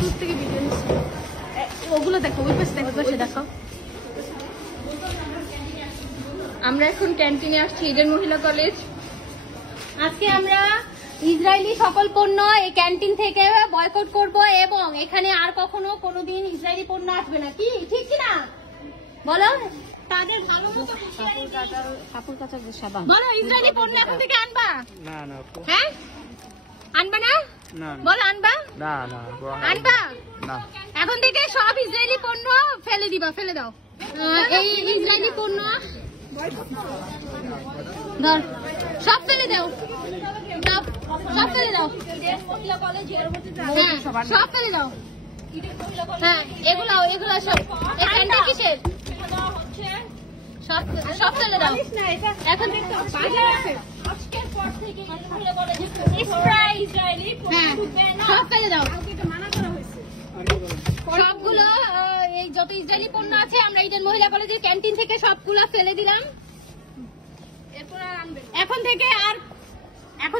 দূর থেকে ভিডিও ওগুলো দেখো, ওই পাশে দেখো, পাশে দেখো। আমরা এখন ক্যান্টিনে আসছি, ইডেন মহিলা কলেজ। আজকে আমরা ইসরায়েলি সকল পণ্য এই ক্যান্টিন থেকে বয়কট করব এবং এখানে আর কখনো কোনোদিন ইসরায়েলি পণ্য আসবে না। কি ঠিক কি না বলো? তাদের ভালো মতো কাপড় কাচার সাবান বলো, ইসরায়েলি পণ্য এখন থেকে আনবা না? না হ্যাঁ আনবা না? বলো আনবা না? না আনবা না। এখন থেকে সব ইসরায়েলি পণ্য ফেলে দিবা, ফেলে দাও। এই ইসরায়েলি পণ্য ধর সব ফেলে দাও, সব ফেলে দাও, সব ফেলে দাও। হ্যাঁ এগুলো এগুলো সব কিসের সব ফেলে দাও। এখন সব ফেলে দাও, সবগুলো এই যত ইসরায়েলি পণ্য আছে আমরা ইডেন মহিলা কলেজের ক্যান্টিন থেকে সবগুলো ফেলে দিলাম। এখন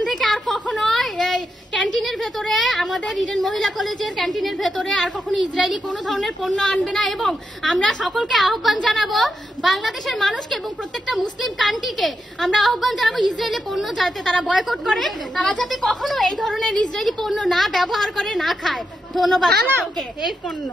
থেকে আর কখনো এই ক্যান্টিনের ভেতরে, আমাদের ইডেন মহিলা কলেজের ক্যান্টিনের ভেতরে আর কখনো ইসরায়েলি কোনো ধরনের পণ্য আনবে না। এবং আমরা সকলকে আহ্বান জানাবো, বাংলাদেশের মানুষকে এবং প্রত্যেকটা মুসলিম কান্ট্রিকে আমরা আহ্বান জানাবো ইসরায়েলি পণ্য যাতে তারা বয়কট করে, তারা যাতে কখনো এই ধরনের ইসরায়েলি পণ্য না ব্যবহার করে, না খায়। ধন্যবাদ সকলকে। এই পণ্য